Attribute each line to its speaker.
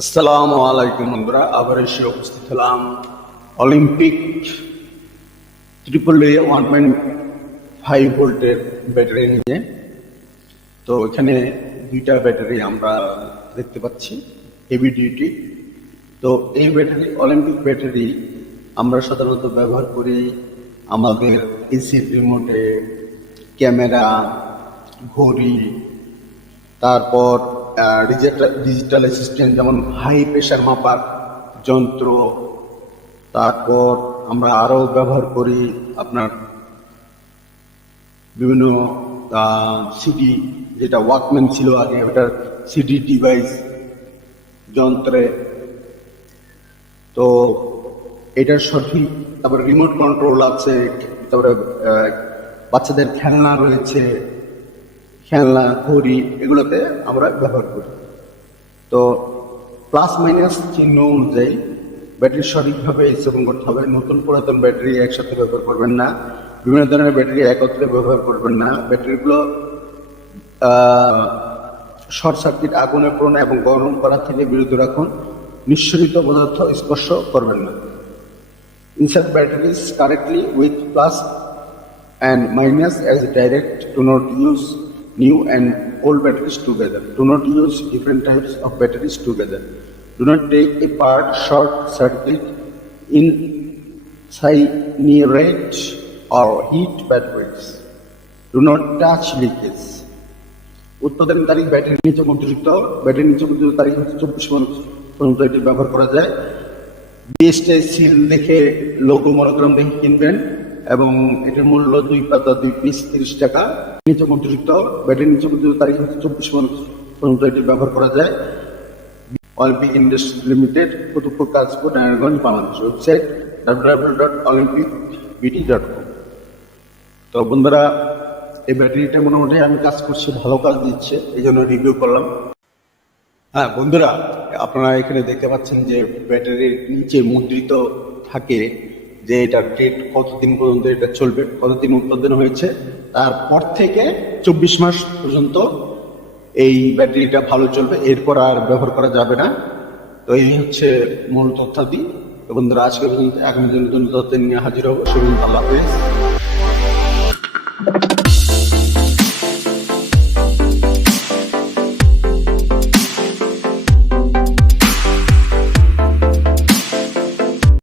Speaker 1: আসসালামু আলাইকুম বন্ধুরা আবার এসে উপস্থিত হলাম Olympic triple A one point five ভোল্টের ব্যাটারি নিয়ে। তো এখানে দুইটা ব্যাটারি আমরা দেখতে পাচ্ছি হেভি ডিউটি তো এই ব্যাটারি, অলিম্পিক ব্যাটারি আমরা সাধারণত ব্যবহার করি আমাদের এসি রিমোটে ক্যামেরা, ঘড়ি, তারপর ডিজিটাল অ্যাসিস্ট্যান্ট যেমন হাই প্রেশার মাপার যন্ত্র, তারপর আমরা আরও ব্যবহার করি আপনার বিভিন্ন সিডি যেটা ওয়াকম্যান ছিল আগে, ওটার সিডি ডিভাইস যন্ত্রে। তো এটার সঠিক, তারপরে রিমোট কন্ট্রোল আছে, তারপরে বাচ্চাদের খেলনা রয়েছে খেলনা, ঘড়ি এগুলোতে আমরা ব্যবহার করি। তো প্লাস মাইনাস চিহ্ন অনুযায়ী ব্যাটারি সঠিকভাবে স্থাপন করতে হবে। নতুন পুরাতন ব্যাটারি একসাথে ব্যবহার করবেন না। বিভিন্ন ধরনের ব্যাটারি একত্রে ব্যবহার করবেন না। ব্যাটারিগুলো শর্ট সার্কিট আগুনে পোড়ানো এবং গরম করা থেকে বিরত রাখুন। নিঃসরিত পদার্থ স্পর্শ করবেন না। Insert batteries correctly with plus and minus as direct. Do not use new and old batteries together. Do not use different types of batteries together. Do not take apart short circuit incinerate or heat batteries. Do not touch leakage. উৎপাদন তারিখ ব্যাটারির নিচে মুদ্রিত ব্যাটারির নিচে মুদ্রিত তারিখ হচ্ছে চব্বিশ পর্যন্ত এটি ব্যবহার করা যায় বিএসটাই সিল দেখে লোগো মনোগ্রাম দেখে কিনবেন এবং এটির মূল্য দুই পাতা দুই পিস তিরিশ টাকা। নিচে মুদ্রিত ব্যাটারি নিচে মুদ্রিত তারিখ হচ্ছে চব্বিশ পর্যন্ত এটি ব্যবহার করা যায়। Olympic industry limited Kutubpur Kajpur Narayanganj Bangladesh website W dot Olympic BT dot com তো বন্ধুরা, এই ব্যাটারিটা মোটামুটি আমি কাজ করছি, ভালো কাজ দিচ্ছে, এই জন্য রিভিউ করলাম। হ্যাঁ বন্ধুরা, আপনারা এখানে দেখতে পাচ্ছেন যে ব্যাটারির নিচে মুদ্রিত থাকে যে এটা ডেট কতদিন পর্যন্ত এটা চলবে, কতদিন উৎপাদন হয়েছে, তারপর থেকে চব্বিশ মাস পর্যন্ত এই ব্যাটারিটা ভালো চলবে, এরপর আর ব্যবহার করা যাবে না। তো এই হচ্ছে মূল তথ্যাদি। বন্ধুরা, আজকে পর্যন্ত আগামী দিনের জন্য তথ্য নিয়ে হাজির হব। সেগুলো আল্লাহ হাফেজ।